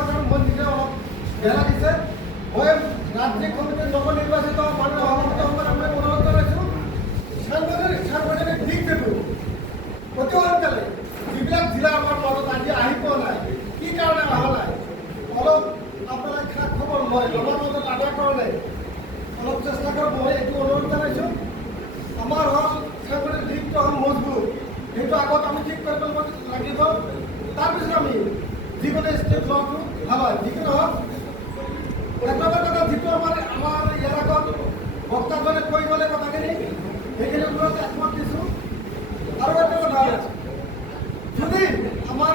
হোৱাৰ কাৰণে মই নিজে অলপ বেয়া লাগিছে। মই ৰাজ্যিক কমিটিৰ নৱনিৰ্বাচিত মাননীয় সভাপতিসকলক মই অনুৰোধ জনাইছোঁ, সাংবিধানিক দিশ যিটো অতি সোনকালে যিবিলাক জিলা আমাৰ মাজত আজি আহি পোৱা নাই, কি কাৰণে অহা নাই, অলপ আপোনালোকে খা খবৰ লয়, আমাৰ মাজত আদাৰ কাৰণে অলপ চেষ্টা কৰক। মই এইটো অনুৰোধ জনাইছোঁ। আমাৰ হ'ল সাংবিধানিক দিশটো হ'ল মজবুত, সেইটো আগত আমি ঠিক কৰিব লাগিব। তাৰপিছত আমি যিকোনো ষ্টেট লটো ভাল হয়। যিকোনো হওক এক নম্বৰ কথা, যিটো আমাৰ ইয়াৰ আগত বক্তাজনে কৈ গ'লে কথাখিনি, সেইখিনিৰ ওপৰত একমত দিছোঁ। আৰু এটা কথা, যদি আমাৰ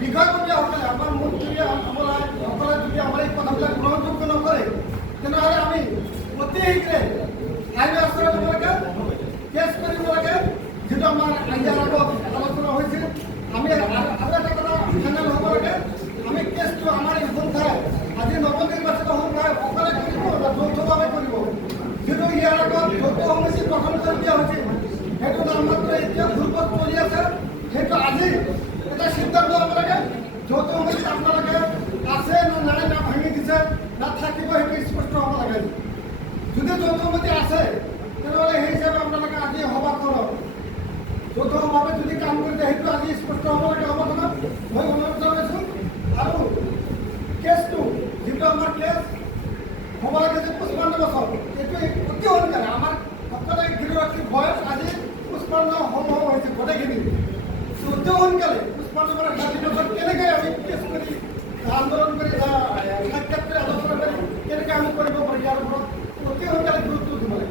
বিষয়ববীয়াসকলে, আমাৰ মন্ত্ৰীসকলে যদি আমাৰ এই কথাবিলাক গ্ৰহণযোগ্য নকৰে, তেনেহ'লে আমি অতি শীঘ্ৰে আইন আশ্ৰয় ল'ব লাগে, কেছ কৰিব লাগে। যিটো আমাৰ ইয়াৰ আগত আলোচনা হৈছিল, আমি আৰু এটা কথা ফাইনেল হ'ব লাগে, আমি কেছটো আমাৰ এই সংখ্যাই আজি নৱনিৰ্বাচিত সংখ্যাই অকলে কৰিব, যৌথভাৱে কৰিব। যিটো ইয়াৰ আগত যৌথ সমিতি গঠন কৰি দিয়া হৈছিল, সেইটো নামমাত্ৰ এতিয়া ভুলপথ চলি আছে। সেইটো আজি এটা সিদ্ধান্ত হ'ব লাগে, যৌথ সমিতি আপোনালোকে আছে না নাই, না ভাঙি দিছে না থাকিব, সেইটো স্পষ্ট হ'ব লাগে। যদি যৌথ সমিতি আছে, তেনেহ'লে সেই হিচাপে আপোনালোকে আজি সভাখনত যৌথভাৱে যদি কাম কৰি দিয়ে, সেইটো আজি স্পষ্ট হ'ব লাগে সভাখনত। মই অনুৰোধ জনাইছোঁ। আৰু কেছটো যিটো আমাৰ কেছ হ'ব লাগে যে 55 বছৰ, এইটো অতি সোনকালে আমাৰ সকলোৱে গৃহৰক্ষী বয়স আজি 55 হৈছে গোটেইখিনি। অতি সোনকালে 55 পৰা 60 বছৰ কেনেকৈ আমি কেছ কৰি আন্দোলন কৰি সাক্ষাৎ কৰি আলোচনা কৰি কেনেকৈ আমি কৰিব পাৰি, ইয়াৰ ওপৰত অতি সোনকালে গুৰুত্ব দিব লাগে।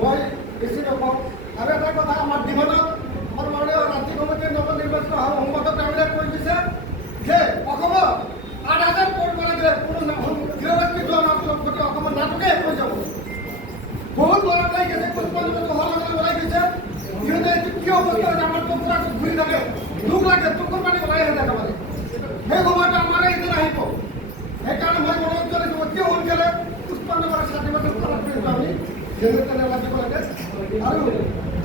মই বেছি নকওঁ। আৰু এটা কথা, আমাৰ ডিমাণ্ডত আমাৰ মাননীয় ৰাজ্যিক কমিটিৰ নৱনিৰ্বাচিত সংসদত তেওঁবিলাক কৈ দিছে যে অসমত 8,000 কোটি লাগে, কোনো গৃহৰক্ষী যোৱা গতি অসমত নাটকে হৈ যাব। বহুত ল'ৰা ওলাই গৈছে, 55 বছৰ হোৱাৰ লগে ওলাই গৈছে। সিহঁতে এইটো কি অৱস্থা হৈছে, আমাৰ টুকুৰা ঘূৰি থাকে, দুখ লাগে, টুকুৰ পানী ওলাই আহে থাকে মানে। সেই সময়টো আমাৰ এইদিন আহিব। সেইকাৰণে মই অনুৰোধ কৰিছোঁ, অতি সোনকালে 55 পৰা 60 বছৰ কৰাৰ পিছত আমি যেনে তেনে লাগিব লাগে। আৰু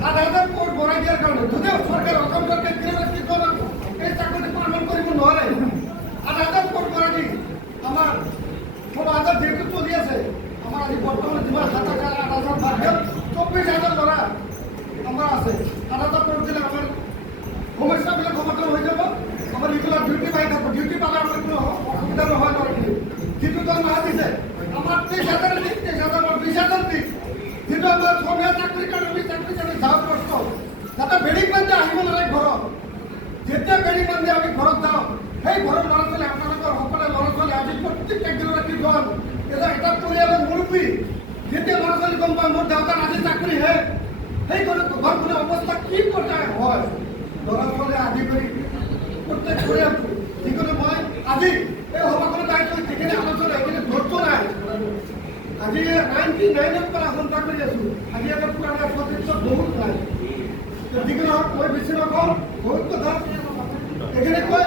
8,000 কোটি বঢ়াই দিয়াৰ কাৰণে যদিও চৰকাৰ, অসম চৰকাৰে গৃহৰক্ষী এই চাকৰি পালন কৰিব নোৱাৰে, 8,000 কোটি বঢ়াই দি আমাৰ সমাজত যিহেতু চলি আছে, আমাৰ আজি বৰ্তমান যিমান 7,000 8,000 বাদ গ'ল, 24,000 ল'ৰা আমাৰ আছে। 8,000 কোটি দিলে আমাৰ সমস্যাবিলাক সমাধান হৈ যাব। আমাৰ ৰেগুলাৰ ডিউটি পাই থাকোঁ, ডিউটি পালে আমাৰ কোনো অসুবিধা নহয়। ল'ৰাখিনি যিটো দল মাহ দিছে, আমাৰ 23,000 দিক, 23,000 20,000 দিক। যিটো আমাৰ অসমীয়া চাকৰিৰ কাৰণে আমি চাকৰিৰ কাৰণে যাওঁ কষ্ট, যাতে বেডিং বান্ধি আহিব নালাগে ঘৰত। যেতিয়া বেডিং বান্ধি আমি ঘৰত যাওঁ, সেই ঘৰৰ ল'ৰা ছোৱালী, আপোনালোকৰ সকলো ল'ৰা ছোৱালী আজি প্ৰত্যেকটা গৃহৰক্ষী জন এটা পৰিয়ালৰ মুৰব্বী, যেতিয়া ল'ৰা ছোৱালী গম পায় মোৰ দেউতাৰ আজি চাকৰি হে, সেই ঘৰখনৰ অৱস্থা কি পৰ্যায় হয়, ল'ৰা ছোৱালী আদি কৰি প্ৰত্যেক পৰিয়ালটো। যিকোনো মই আজি এই সভাখনত আহিছোঁ, যিখিনি আলোচনা সেইখিনি ধৈৰ্য নাই। আজি 99ৰ পৰা চিন্তা কৰি আছোঁ, আজি আমাৰ পুৰণা সতীৰ্থ বহুত নাই। যিকোনো হওক, মই বেছি নকওঁ, বহুত কথা এইখিনি কৈ